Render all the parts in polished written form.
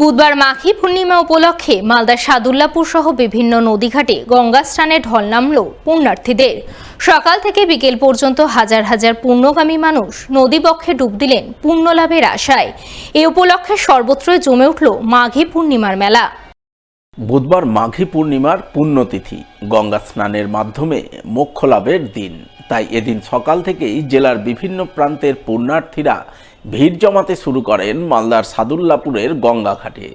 বুধবার মাঘী পূর্ণিমা উপলক্ষে মালদার সাদুল্লাপুর সহ বিভিন্ন নদীঘাটে গঙ্গা স্নানে ঢল নামল পুণ্যার্থীদের। সকাল থেকে বিকেল পর্যন্ত হাজার হাজার পুণ্যগামী মানুষ নদীবক্ষে ডুব দিলেন পুণ্য লাভের আশায়। এই উপলক্ষে সর্বত্রই জমে উঠল মাঘী পূর্ণিমার মেলা। বুধবার মাঘী পূর্ণিমার পুণ্যতিথি, গঙ্গা স্নানের মাধ্যমে মোক্ষ লাভের দিন। তাই এদিন সকাল থেকেই জেলার বিভিন্ন প্রান্তের পুণ্যার্থীরা ভিড় জমাতে শুরু করেন মালদার সাদুল্লাপুরের গঙ্গা ঘাটে।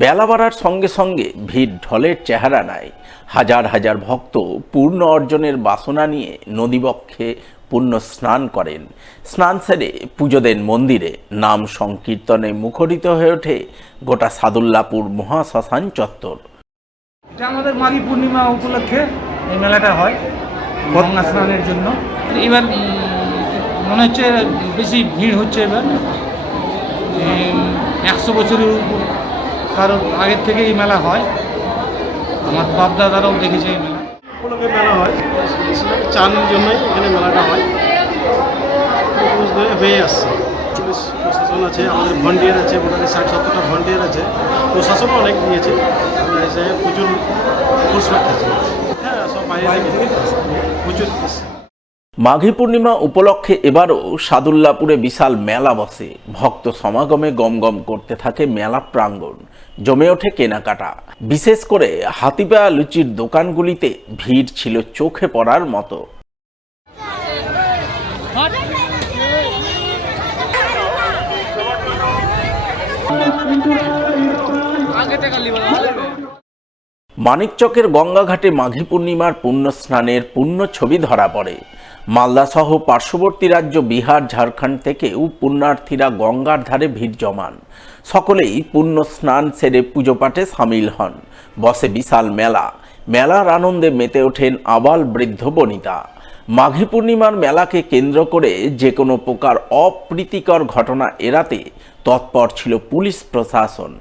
বেলা বাড়ার সঙ্গে সঙ্গে ভিড় ঢলের চেহারা নেয়। হাজার হাজার ভক্ত পূর্ণ অর্জনের বাসনা নিয়ে নদীবক্ষে পুণ্য স্নান করেন। স্নান সেরে পুজো দেন মন্দিরে। নাম সংকীর্তনে মুখরিত হয়ে ওঠে গোটা সাদুল্লাপুর মহাশ্মশান চত্বর। এটা আমাদের মাঘী পূর্ণিমা উপলক্ষে এই মেলাটা হয় গঙ্গা স্নানের জন্য। এবার মনে হচ্ছে বেশি ভিড় হচ্ছে। এবার 100 বছরের উপর কারণ আগের থেকে এই মেলা হয়। আমার বাপ দাদারাও দেখেছে এই মেলা। উপলক্ষে মেলা হয়, চানের জন্যই এখানে মেলাটা হয়। হয়ে আসছে, পুলিশ প্রশাসন আছে, আমাদের ভলেন্টিয়ার আছে, মোটামুটি 60-70টা ভলেন্টিয়ার আছে। প্রশাসনও অনেক দিয়েছে, আমরা এসে প্রচুর ফোর্সমেন্ট আছে। হ্যাঁ, সব বাইরে থেকে প্রচুর। মাঘী পূর্ণিমা উপলক্ষে এবারও সাদুল্লাপুরে বিশাল মেলা বসে। ভক্ত সমাগমে গমগম করতে থাকে মেলা প্রাঙ্গণ। জমে ওঠে কেনাকাটা। বিশেষ করে হাতিপা লুচির দোকানগুলিতে ভিড় ছিল চোখে পড়ার মতো। মানিকচকের গঙ্গাঘাটে মাঘী পূর্ণিমার পুণ্য স্নানের পুণ্য ছবি ধরা পড়ে। মালদা সহ পার্শ্ববর্তী রাজ্য বিহার, ঝাড়খণ্ড থেকেও পুণ্যার্থীরা গঙ্গার ধারে ভিড় জমান। সকলেই পুণ্য স্নান সেরে পুজো পাঠে সামিল হন। বসে বিশাল মেলা। মেলার আনন্দে মেতে ওঠেন আবাল বৃদ্ধ বনিতা। মাঘী পূর্ণিমার মেলাকে কেন্দ্র করে যে কোনো প্রকার অপ্রীতিকর ঘটনা এড়াতে তৎপর ছিল পুলিশ প্রশাসন।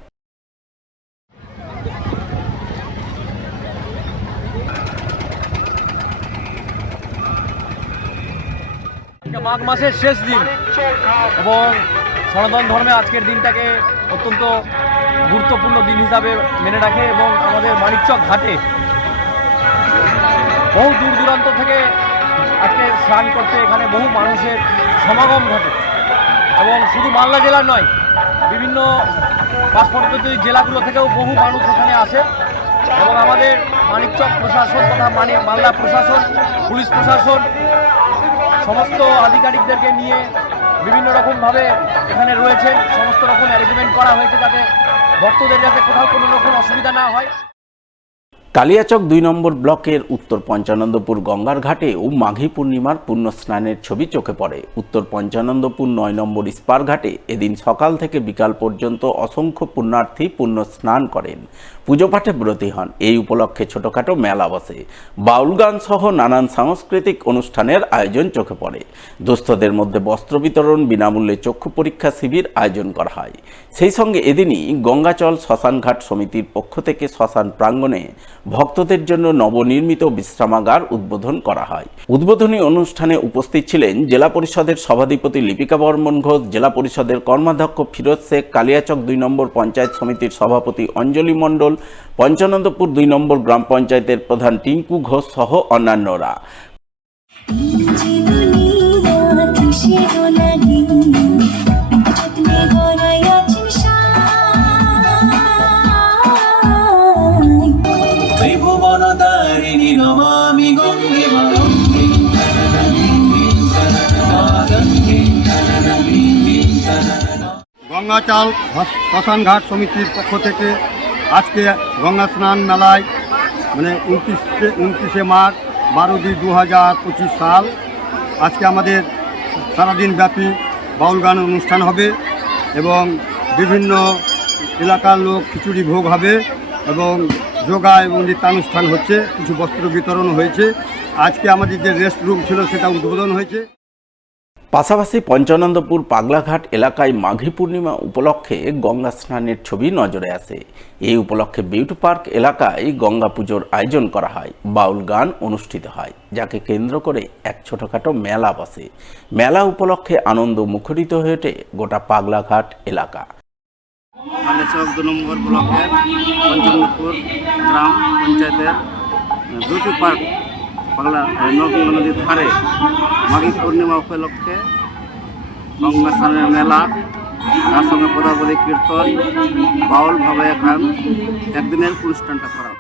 মাঘ মাসের শেষ দিন এবং সনাতন ধর্মে আজকের দিনটাকে অত্যন্ত গুরুত্বপূর্ণ দিন হিসাবে মেনে রাখে এবং আমাদের মানিকচক ঘাটে বহু দূর দূরান্ত থেকে আজকে স্নান করতে এখানে বহু মানুষের সমাগম ঘটে এবং শুধু মালদা জেলার নয়, বিভিন্ন পার্শ্ববর্তী জেলাগুলো থেকেও বহু মানুষ এখানে আসে এবং আমাদের মানিকচক প্রশাসন তথা মালদা প্রশাসন, পুলিশ প্রশাসন সমস্ত আধিকারিকদেরকে নিয়ে বিভিন্ন রকমভাবে এখানে রয়েছে। সমস্ত রকম অ্যারেঞ্জমেন্ট করা হয়েছে যাতে ভক্তদের যাতে কোথাও কোনো রকম অসুবিধা না হয়। কালিয়াচক 2 নম্বর ব্লকের উত্তর পঞ্চানন্দপুর গঙ্গার ঘাটেও মাঘী পূর্ণিমার পুণ্য স্নানের ছবি চোখে পড়ে। উত্তর পঞ্চানন্দপুর 9 নম্বর ইস্পার ঘাটে এদিন সকাল থেকে বিকাল পর্যন্ত অসংখ্য পুণ্যার্থী পুণ্য স্নান করেন, পুজো পাঠে ব্রতী হন। এই উপলক্ষে ছোটখাটো মেলা বসে। বাউল গান সহ নানান সাংস্কৃতিক অনুষ্ঠানের আয়োজন চোখে পড়ে। দুস্থদের মধ্যে বস্ত্র বিতরণ, বিনামূল্যে চক্ষু পরীক্ষা শিবির আয়োজন করা হয়। সেই সঙ্গে এদিনই গঙ্গাচল শ্মশানঘাট সমিতির পক্ষ থেকে শ্মশান প্রাঙ্গণে ভক্তদের জন্য নবনির্মিত বিশ্রামাগার উদ্বোধন করা হয়। উদ্বোধনী অনুষ্ঠানে উপস্থিত ছিলেন জেলা পরিষদের সভাধিপতি লিপিকা বর্মন ঘোষ, জেলা পরিষদের কর্মাধ্যক্ষ ফিরোজ শেখ, কালিয়াচক 2 নম্বর পঞ্চায়েত সমিতির সভাপতি অঞ্জলি মণ্ডল, পঞ্চানন্দপুর 2 নম্বর গ্রাম পঞ্চায়েতের প্রধান টিঙ্কু ঘোষ সহ অন্যান্যরা। গঙ্গাচল শ্মশানঘাট সমিতির পক্ষ থেকে আজকে গঙ্গা স্নান মেলায় 29শে মার্চ 12/2/2025 সাল আজকে আমাদের সারাদিন ব্যাপী বাউল গান অনুষ্ঠান হবে এবং বিভিন্ন এলাকার লোক খিচুড়ি ভোগ হবে এবং যোগা এবং নৃত্যানুষ্ঠান হচ্ছে। কিছু বস্ত্র বিতরণ হয়েছে। আজকে আমাদের যে রেস্ট রুম ছিল সেটা উদ্বোধন হয়েছে। পাশাপাশি পঞ্চানন্দপুর পাগলাঘাট এলাকায় মাঘী পূর্ণিমা উপলক্ষে গঙ্গা স্নানের ছবি নজরে আসে। এই উপলক্ষে বিউটি পার্ক এলাকায় গঙ্গা পুজোর আয়োজন করা হয়। বাউল গান অনুষ্ঠিত হয়, যাকে কেন্দ্র করে এক ছোটখাটো মেলা বসে। মেলা উপলক্ষে আনন্দ মুখরিত হয়ে ওঠে গোটা পাগলাঘাট এলাকা। কালিয়াচক 2 নম্বর ব্লকের পঞ্চমপুর গ্রাম পঞ্চায়েতের দুটি পার্ক বাংলা নর্মদা নদীর ধারে মাঘী পূর্ণিমা উপলক্ষে গঙ্গা স্নানের মেলা, তার সঙ্গে পদাবলী কীর্তন, বাউল ভাবে গান একদিনের অনুষ্ঠানটা করা হয়।